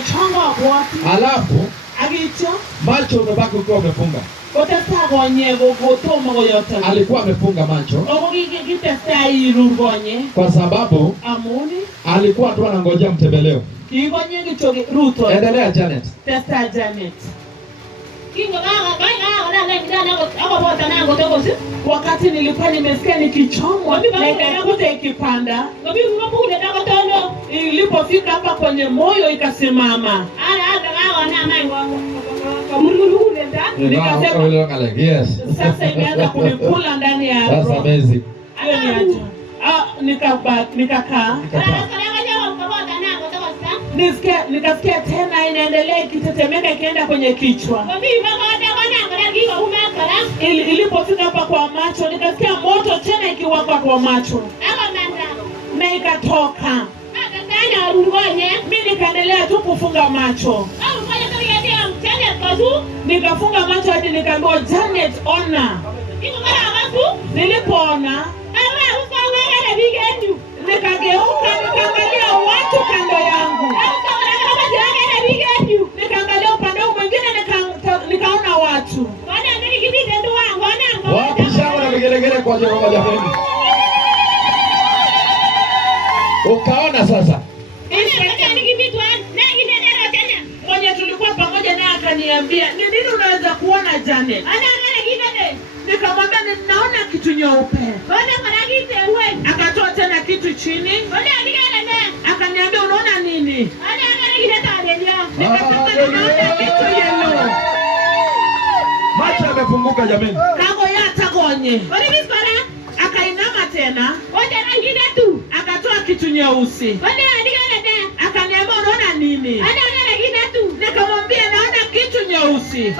chongo bwati. Alafu Agicho. macho umebaki ukiwa umefunga. Alikuwa amefunga macho kwa sababu alikuwa tu anangojea mtembeleo. Endelea Janet. Wakati nilikuwa nimesikia nikichomwa na ikakuta ikipanda, ilipofika hapa kwenye moyo ikasimama. Yes. Sasa imeanza kunikula ndani ya roho. That's amazing. Nikakaa. Nikasikia tena inaendelea ikitetemeka ikienda kwenye kichwa. Ilipofika hapa kwa macho nikasikia moto tena ikiwaka kwa macho. Na ikatoka. Mimi nikaendelea tu kufunga macho. Nikafunga macho hadi nikaambiwa Janet ona. Nilipoona nikageuka nikaangalia watu kando yangu. Nikaangalia upande mwingine nikaona watu. Wapi shangwe na vigelegele kwa Jehova jamani. Ukaona sasa. Mwenye tulikuwa pamoja naye akaniambia, "Ni nini unaweza kuona Janet?" Nikamwambia ninaona kitu nyeupe. Akatoa tena kitu chini. Akaniambia unaona nini? Nikaona kitu yellow. Macho yamefunguka jamani. Kago yatagonye. Akainama tena. Akatoa kitu nyeusi. Akaniambia unaona nini? Nikamwambia naona kitu nyeusi.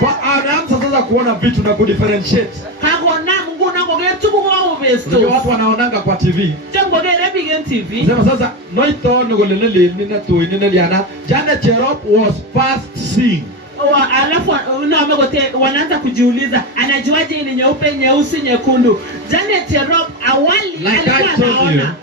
Kwa anaanza sasa kuona vitu na kudifferentiate. Kagona Mungu nango getu kwa ubesto. Ndio watu wanaonanga kwa TV. Jambo gere big TV. Sema sasa noito ngolelele nina tu nina liana. Janet Cherop was fast seeing. Alafu wanaanza kujiuliza anajuaje ile nyeupe, nyeusi, nyekundu. Janet Cherop awali alikuwa anaona.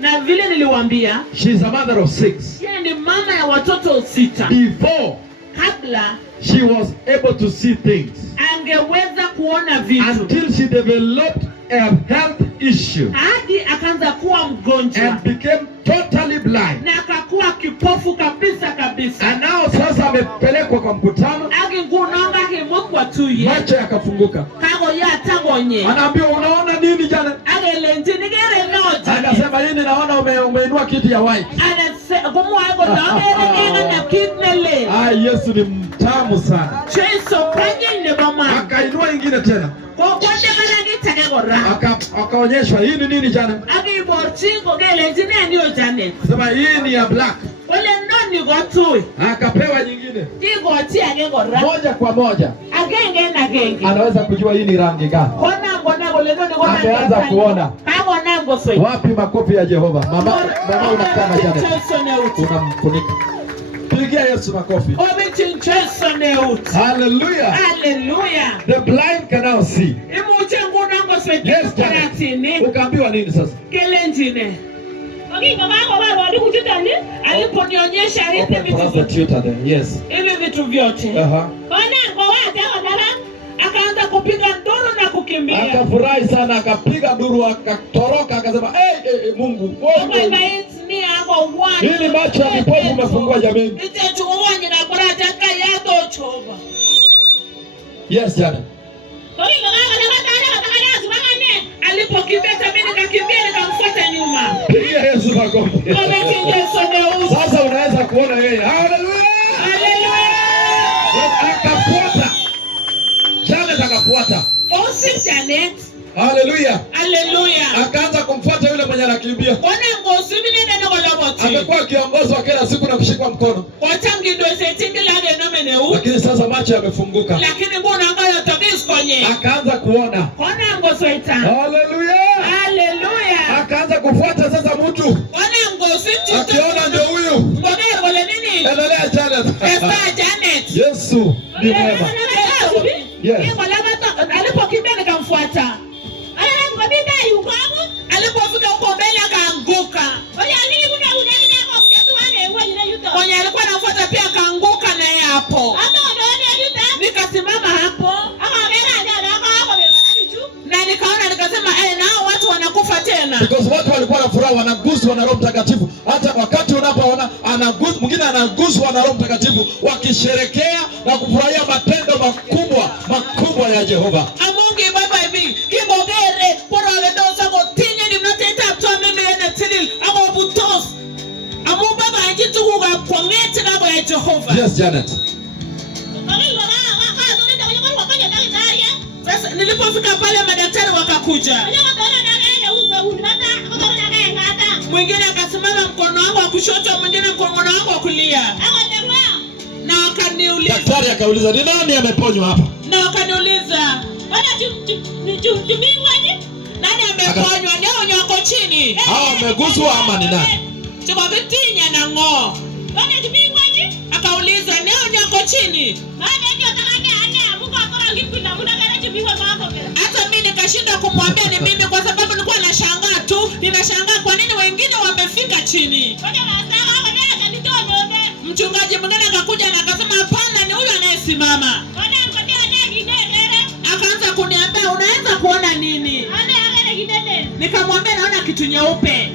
Na vile niliwaambia, she's a mother of 6. Yeye ni mama ya watoto 6. Before kabla she was able to see things, angeweza kuona vitu, until she developed a health issue hadi akaanza kuwa mgonjwa and became totally blind, na akakuwa kipofu kabisa. And now sasa amepelekwa kwa mkutano, macho yakafunguka. Anaambia unaona nini jana? Akasema hii naona umeinua kiti ya white. Yesu ni mtamu sana. Akainua ingine tena. Akaonyeshwa hii ni nini jana? Sema hii ni ya black. Akapewa nyingine. Moja kwa moja anaweza kujua hii ni rangi gani. Ameanza kuona. Wapi makofi ya Jehova? Mama unakana jana. Unamfunika. Pigia Yesu makofi. Hallelujah. Hallelujah. The blind can now see. Yes, ukaambiwa nini sasa? Kelenjine. Aliponionyesha hivi vitu. Yes. Hivi vitu vyote. Akaanza kupiga nduru na kukimbia. Akafurahi sana, akapiga nduru, akatoroka, akasema Mungu. Hili macho ya kipofu umefungua jamani. Yes, jana. Alipokimbia mimi nikakimbia nikamfuata nyuma. Pigia Yesu makofi. Sasa unaweza kuona yeye. Hallelujah. Hallelujah. Akafuata. Janet akafuata. Janet. Hallelujah. Hallelujah. Akaanza kumfuata yule mwenye anakimbia. Amekuwa kiongozwa kila siku na kushikwa mkono. Lakini sasa macho yamefunguka. Akaanza kuona. Hallelujah. Hallelujah. Akaanza kufuata sasa mtu. Akiona ndio huyu. Endelea Janet. Yesu ni mwema. Yes. Alipokimbia nikamfuata. Alipofika huko mbele akaanguka. walikuwa na furaha, wanaguswa na Roho Mtakatifu. Hata wakati unapoona mwingine anaguswa na Roho Mtakatifu, wakisherekea na kufurahia matendo makubwa ya Jehova. Amungi baba hivi kibogere pora ledosa go tinye ni mnateta aptome mene tidil abo butos. Amu baba ajitu kuga kwangete na ya Jehova. Yes, Janet. Sasa nilipofika pale madaktari wakakuja. Mwingine akasimama mkono wangu wa kushoto, mwingine mkono wangu wa kulia. Na wakaniuliza. Daktari akauliza, "Ni nani ameponywa hapa?" Na wakaniuliza, "Bwana nani ameponywa? Ni hao nyoko chini. Hao wameguswa ama ni nani?" Chukua vitinya na ng'oo. Akauliza, "Ni hao nyoko chini?" Hata mimi nikashinda kumwambia ni mimi, kwa sababu nilikuwa nashangaa tu. Ninashangaa kwa nini wengine wamefika chini. Mchungaji mwingine akakuja na akasema, "Hapana, ni huyu anayesimama." Akaanza kuniambia, "Unaweza kuona nini?" Nikamwambia, "Naona kitu nyeupe."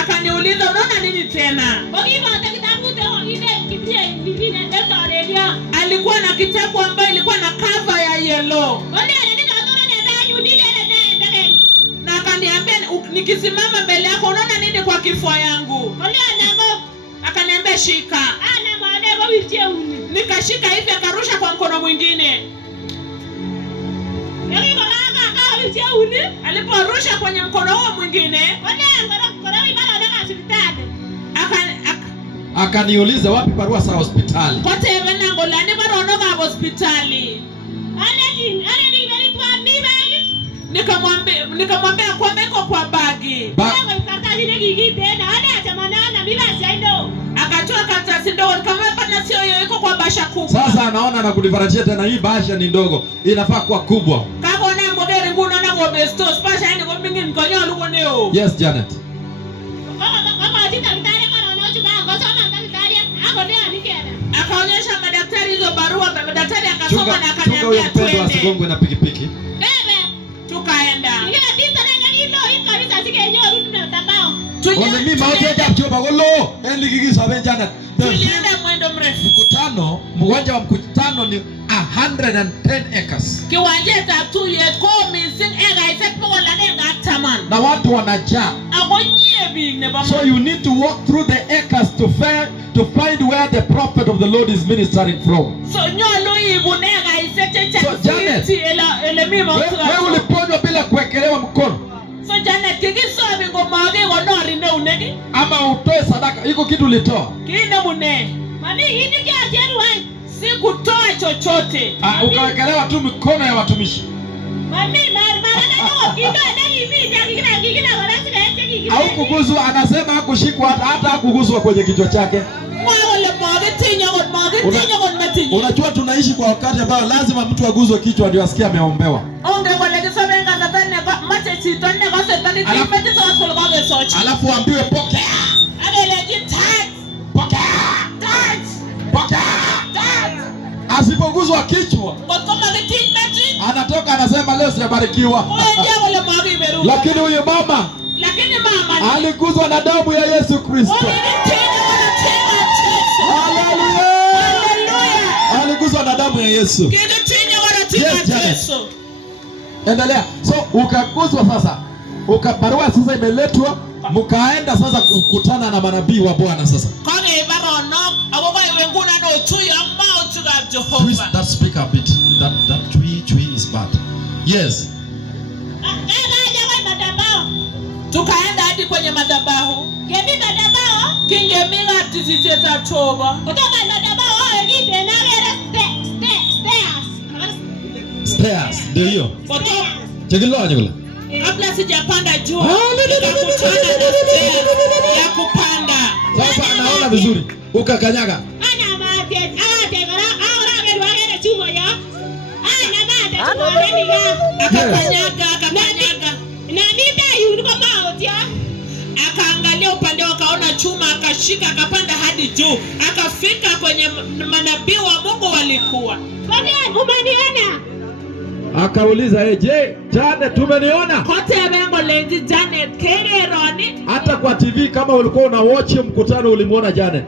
Akaniuliza, "Unaona nini tena?" Alikuwa na kitabu ambayo ilikuwa na cover ya yellow. Na akaniambia, "Nikisimama mbele yako unaona nini kwa kifua yangu?" Akaniambia, "Shika." Nikashika hivi, akarusha kwa mkono mwingine. Aliporusha kwenye mkono huo mwingine, akaniuliza, "Wapi barua za hospitali?" Kote venango lani barono ga hospitali. Nikamwambia kwamba iko kwa bagi. Akatoa karatasi ndogo, nikamwambia bana sio hiyo, iko kwa basha kubwa. Sasa anaona na kudifarajia tena, hii basha ni ndogo, inafaa kuwa kubwa. Kako na mbogeri nguno na go bestos, basha ni kwa mingi nikonyo lugo neo. Yes, Janet. Akaonyesha madaktari hizo barua, madaktari akasoma na akaniambia twende. Asigongwe na pikipiki. Tukaenda. Tulienda mwendo mrefu. Uwanja wa mkutano ni 110 acres. Kiwanja tatu yeko missing ega isepo la nenga taman. Na watu wanajaa. So you need to walk through the acres to find where the prophet of the Lord is ministering from. So nyolo ibunega isete Janet, wewe uliponywa bila kuwekelewa mkono. So Janet, kigiso ngomage gonori ne unegi ama utoe sadaka, iko kitu ulitoa? Kine mune. Mami hini kia jeru hai. Si kutoa chochote. Ukawekelewa tu mikono ya watumishi. Mami marana kido ndani mimi kikina warasi na yake au kuguzwa, anasema hakushikwa hata hakuguzwa kwenye kichwa chake. Unajua tunaishi kwa wakati ambao lazima mtu aguzwe kichwa ndio asikie ameombewa. Alafu ambiwe pokea. Asipoguzwa kichwa anatoka anasema leo sijabarikiwa. Lakini huyu mama aliguzwa na damu ya Yesu Kristo. Aliguzwa na damu ya Yesu. Yes, endelea. So ukaguzwa sasa. Barua sasa imeletwa, mkaenda sasa kukutana na manabii wa Bwana sasa. Please, that speak a bit. That tree is bad. Yes. Tukaenda hadi kwenye madhabahu. Gemi madhabahu? Kingemiga tisiseta choba. Kutoka madhabahu ngide na stairs. Ndio hiyo. Chekilo anyula. Kabla sijapanda juu. Nikakutana na stairs ya kupanda. Sasa anaona vizuri. Ukakanyaga. Ana mate gara ahora gerwa chumo ya. Ana mate akakanyaga. Na nita yuni kwa maotia. Akaangalia upande akaona chuma, akashika, akapanda hadi juu, akafika kwenye manabii wa Mungu walikuwa. Kwani umaniona? Akauliza, je, Janet tumeniona? Hata kwa TV kama ulikuwa una watch mkutano ulimuona Janet.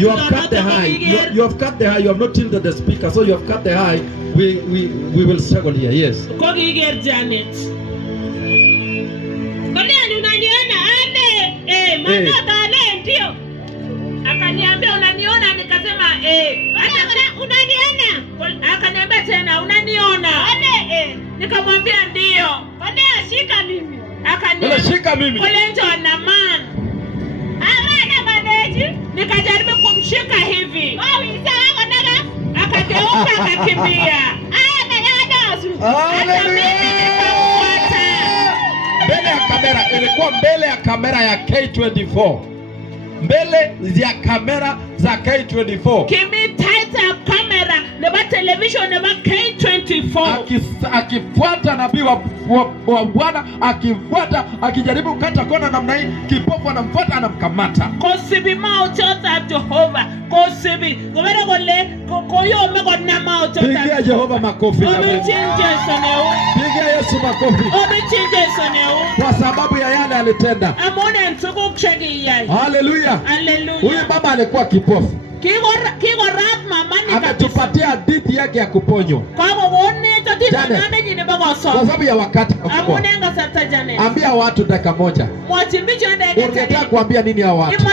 You have cut the high. You have cut the high. You have not tilted the speaker, so you have cut the high. We will struggle here. Yes. Janet. Unaniona ane manota ane ndio. Akaniambia unaniona, nikasema unaniona. Akaniambia tena unaniona. Ane nikamwambia ndio. Ane shika mimi. Akaniambia shika mimi. Kule nje na man. Ana maneji. Nikajaribu kumshika hivi. Akageuka akakimbia. Mbele ya kamera, ilikuwa mbele ya kamera ya K24. Mbele ya kamera za K24. Kimi taita kamera na television na K24. Akifuata nabii wa Bwana, akifuata akijaribu kukata kona namna hii, kipofu anamfuata anamkamata. Kosibi mauchota Jehova. Kosibi ngomera gole koyo megona mauchota. Pigia Jehova makofi. Pigia Yesu makofi. Kwa sababu ya yale alitenda. Haleluya. Huyu mama alikuwa kipofu. Ametupatia hadithi yake ya kuponywa. Kwa sababu ya wakati. Ambia watu dakika moja. Ungetaka kuambia nini hao watu?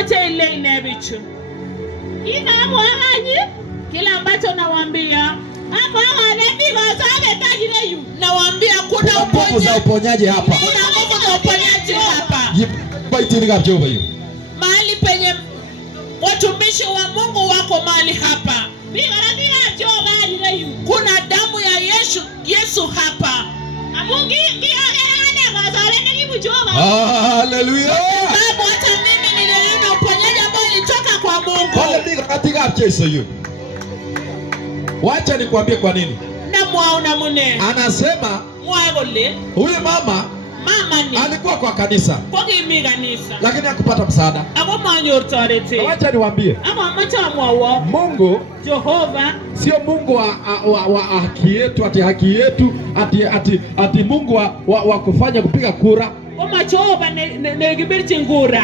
Kila ambacho nawaambia nawaambia kuna nguvu za uponyaji hapa. Kuna nguvu za uponyaji hapa. Mahali penye watumishi wa Mungu wako mahali hapa. Kuna damu ya Yesu hapa. Haleluya. Babu, hata mimi niliona uponyaji ambao ulitoka kwa Mungu. Wacha nikwambie kwa nini. Anasema huyu mama alikuwa kwa kanisa lakini hakupata msaada. Wacha niwaambie, Mungu Jehova sio Mungu wa haki yetu, haki yetu ati Mungu wa kufanya kupiga kura.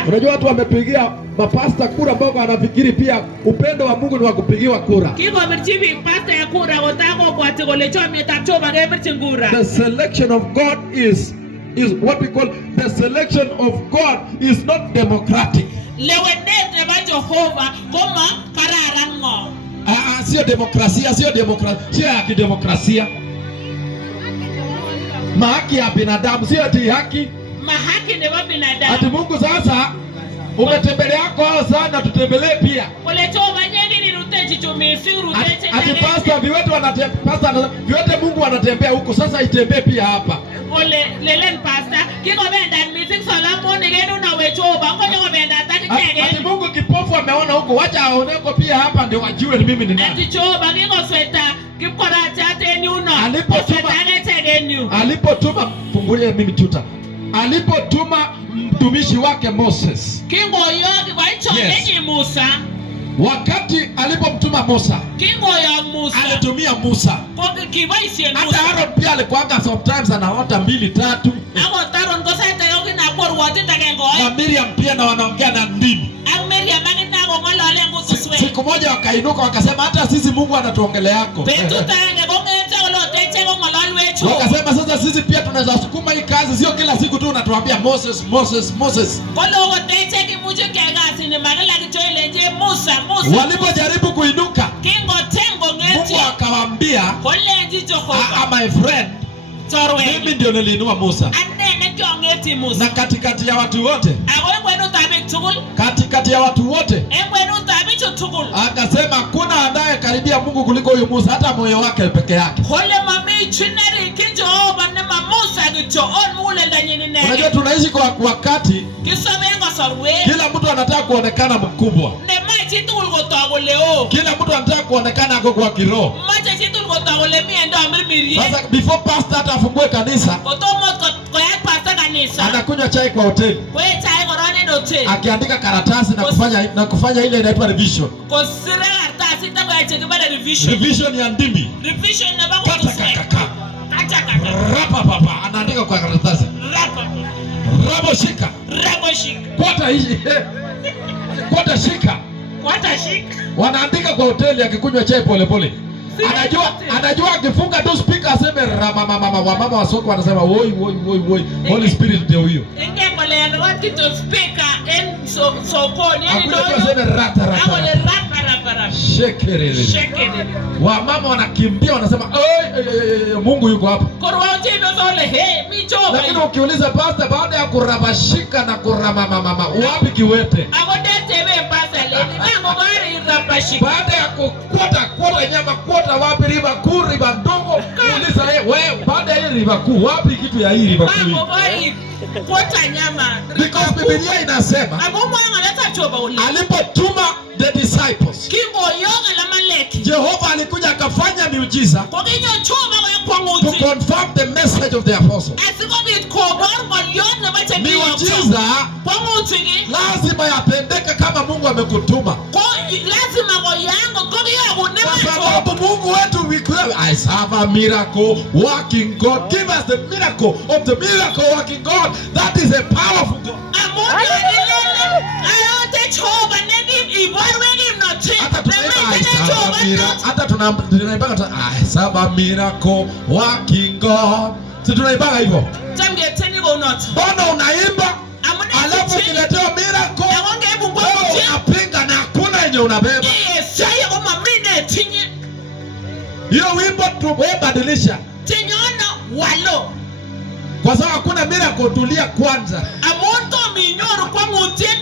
Unajua watu wamepigia mapasta kura ambao wanafikiri pia upendo wa Mungu ni wa kupigiwa kura. The selection of God is what we call the selection of God is not democratic. Sio demokrasia, sio ya kidemokrasia. Mahaki ya binadamu, sio ati haki. Mahaki ni wa binadamu. Ati Mungu sasa umetembelea kwao sana, tutembelee pia. Ati pastor viwete wanatembea, viwete Mungu wanatembea huko, sasa itembee pia hapa. Ati Mungu kipofu ameona huko, wacha aone huko pia hapa ndio wajue ni mimi ni nani. Alipotuma fungulie mimi tuta. Alipotuma mtumishi wake Moses. Musa. Wakati alipomtuma Musa. Alitumia Musa. Hata Aaron pia alikuanga sometimes anaota 2 3. Na Miriam pia na wanaongea na ndimi. Siku moja wakainuka wakasema hata sisi Mungu anatuongelea yako. Wakasema sasa sisi pia tunaweza sukuma hii kazi, sio kila siku tu unatuambia Moses. Walipojaribu kuinuka, Mungu akawaambia, my friend, mimi ndio niliinua Musa. Na katikati ya watu wote, akasema kuna anaye karibia Mungu kuliko huyu Musa, hata moyo wake peke yake. Unajua tunaishi kwa wakati kila mtu anataka kuonekana mkubwa. Kila mtu anataka kuonekana ako kwa kiroho. Sasa before pastor hata afungue kanisa, anakunywa chai kwa hoteli, akiandika karatasi na kufanya ile inaitwa revision. Revision ya ndimi. Rapa papa anaandika kwa karatasi. Rabo shika. Kwata hizi. Kwata shika. Wanaandika kwa hoteli akikunywa chai pole pole. Anajua akifunga tu speaker aseme mama wa soko wanasema woi Holy Spirit ndio huyo. Shekere. Wamama wanakimbia wanasema Mungu yuko hapa. Lakini ukiuliza pastor baada ya kurabashika na kuramama wapi kiwete? Baada ya kukwata nyama kwata wapi riba kuu riba ndogo? Uliza wewe baada ya riba kuu wapi kitu ya hii riba kuu? Kwata nyama. Because Biblia inasema alipotuma the disciples, Jehova alikuja akafanya miujiza to confirm the message of the apostle. Miujiza lazima yapendeke kama Mungu amekutuma. Kwa sababu Mungu wetu I serve a miracle working God. Give us the miracle of the miracle working God. That is a powerful God. Hata tunaimbaga I serve a miracle working God. Si tunaimbaga hivyo? Mbona unaimba alafu ukiletewa miracle unapinga na hakuna yenye unabeba? Hiyo wimbo tumebadilisha. Kwa sababu hakuna miracle, tulia kwanza.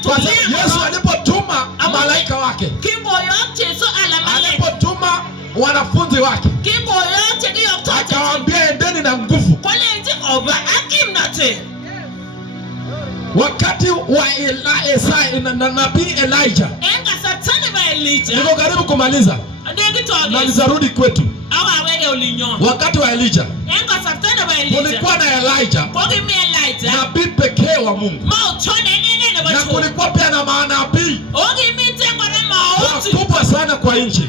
Kwa sababu Yesu alipotuma malaika wake, alipotuma wanafunzi wake, akawaambia endeni na nguvu. Wakati wa nabii Elijah, niko karibu kumaliza na nizarudi kwetu. Wakati wa Elijah kulikuwa na Elijah nabii pekee wa Mungu, na kulikuwa pia na manabii wakubwa sana kwa nchi.